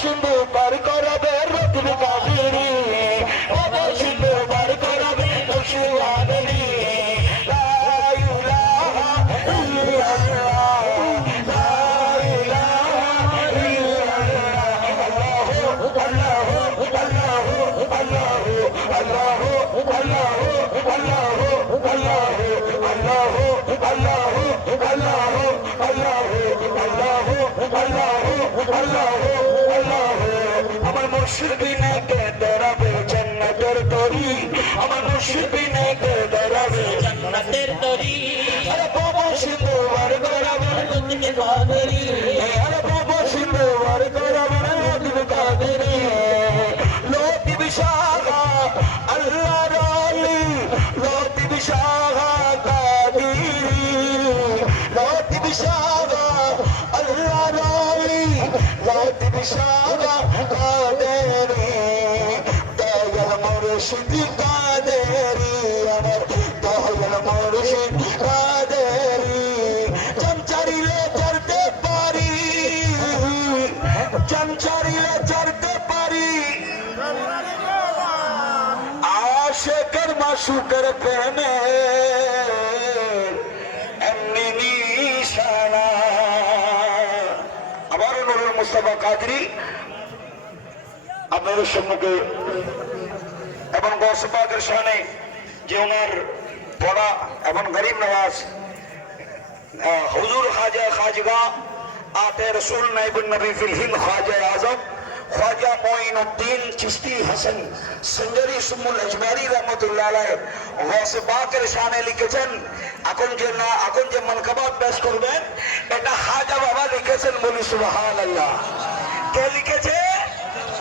সিন্ধু পার করাবে রত্ন কাবেরি বাবা সিন্ধু পার করাবে লক্ষ্মী আদরি Allah বিনে কে দরাবে জান্নাতের তরি? আমার মুর্শিদ বিনে কে দরাবে জান্নাতের তরি? আরে বাবা সিন্ধু আর গরাবে লতিফে কাদেরি আরে বাবা সিন্ধু আর গরাবে লতিফ কাদেরি লতিফ শাহা আল্লাহ রালি লতিফ শাহা কাদেরি। লতিফ শাহা আল্লাহ রালি কাদেরি দয়াল মুর্শিদ কাদেরি আমার দয়াল মুর্শিদ কাদেরি চড়তে পারি প্রেমে এমনি নিশানা আবারও নুরুল মুস্তফা কাদরি আপনাদের সম্মুখে এবং গসপাকের সামনে যে ওনার পড়া এবং গরিব নওয়াজ হুজুর খাজা খাজগা আতে রসুল নাইবুল নবী ফিল হিন্দ খাজা আজম খ্বাজা মঈনুদ্দিন চিস্তি হাসান সঞ্জরি সুমুল আজমারি রহমতুল্লাহ আলাইহ গৌসে পাকের শানে লিখেছেন, এখন যে না, এখন যে মনকাবাত পেশ করবেন, এটা খাজা বাবা লিখেছেন বলি সুবহানাল্লাহ। কে লিখেছে?